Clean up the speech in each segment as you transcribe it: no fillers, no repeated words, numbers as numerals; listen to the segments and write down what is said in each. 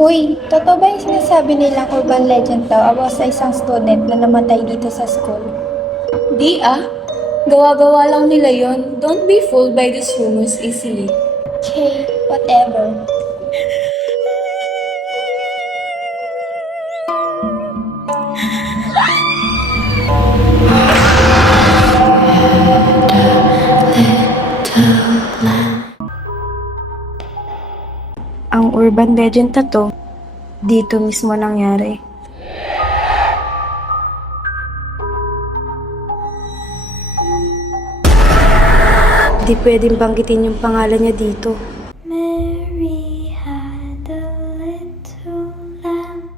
Uy, totoo ba yung sinasabi nilang urban legend daw about sa isang student na namatay dito sa school? Di ah. Gawa-gawa lang nila yon. Don't be fooled by these rumors easily. Okay, whatever. Ang urban legend na to, dito mismo nangyari. Di pwedeng banggitin yung pangalan niya dito. Mary had a little lamb,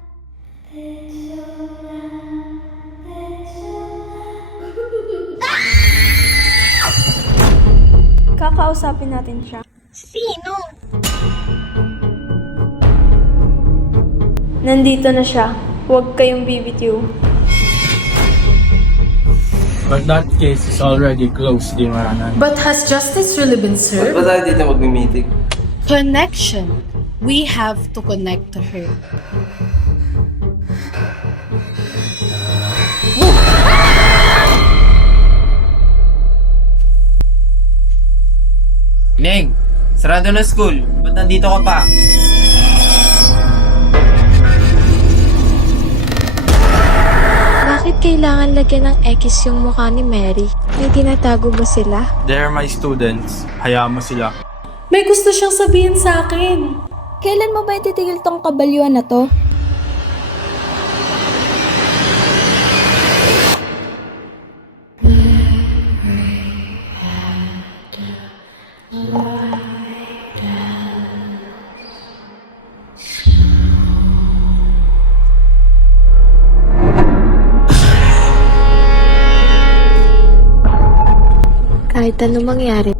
Kakausapin natin siya. Sino? Nandito na siya. Huwag kayong bibitiw. But that case is already closed, di maranan. But has justice really been Ba't served? ba tayo dito mag-meeting? Connection. We have to connect to her. Neng, sarado na school. Ba't nandito ka pa? Bakit kailangan lagyan ng X yung mukha ni Mary? May tinatago ba sila? They're my students. Hayaan mo sila. May gusto siyang sabihin sa akin. Kailan mo ba ititigil tong kabalyuan na to? Kahit ano mangyari,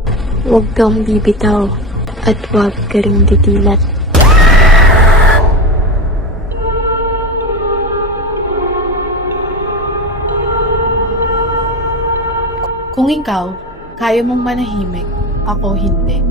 huwag kang bibitaw at huwag ka ring didilat. Kung ikaw, kaya mong manahimik, ako hindi.